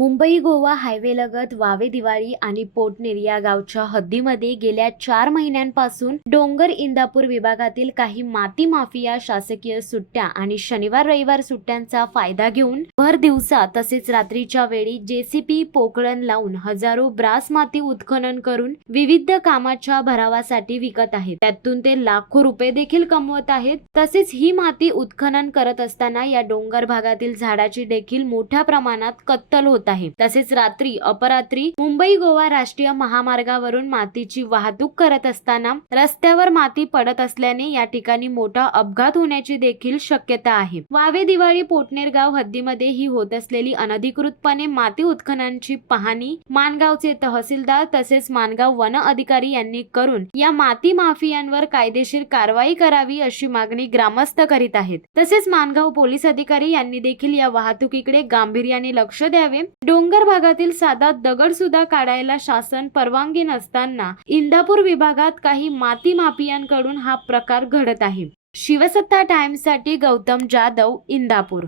Mumbai Goa हायवेलगत Huawei Diwali आणि पोटनेर या गावच्या हद्दीमध्ये गेल्या 4 महिन्यांपासून डोंगर इंदापूर विभागातील काही माती माफिया शासकीय सुट्ट्या आणि शनिवार रविवार सुट्ट्यांचा फायदा घेऊन भर दिवसा तसेच रात्रीच्या वेळी जेसीबी पोकळण लावून हजारो ब्रास माती उत्खनन करून विविध कामाच्या भरावासाठी विकत आहेत। त्यातून ते लाखो रुपये देखील कमवत आहेत। तसेच ही माती उत्खनन करत असताना या डोंगर भागातील झाडाची देखील मोठ्या प्रमाणात कत्तल होत आहे। तसेच रात्री अपरात्री मुंबई गोवा राष्ट्रीय महामार्गावरून मातीची वाहतूक करत असताना रस्त्यावर माती पडत असल्याने या ठिकाणी मोठा अपघात होण्याची देखील शक्यता आहे। वावे दिवाळी पोटनेर गाव हद्दीमध्ये ही होत असलेली अनधिकृतपणे माती उत्खननाची पाहणी माणगावचे तहसीलदार तसेच माणगाव वन अधिकारी यांनी करून या माती माफियांवर कायदेशीर कारवाई करावी अशी मागणी ग्रामस्थ करीत आहेत। तसेच माणगाव पोलीस अधिकारी यांनी देखील या वाहतुकीकडे गांभीर्याने लक्ष द्यावे। डोंगर भागातील साधा दगड सुद्धा काढायला शासन परवानगी नसताना इंदापूर विभागात काही माती माफियांकडून हा प्रकार घडत आहे। शिवसत्ता टाइम्स साठी गौतम जाधव, इंदापूर।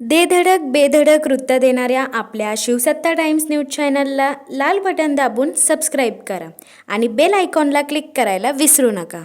दे धडक बेधडक वृत्त देणाऱ्या आपल्या शिवसत्ता टाइम्स न्यूज चॅनलला लाल बटन दाबून सबस्क्राईब करा आणि बेल आयकॉनला क्लिक करायला विसरू नका।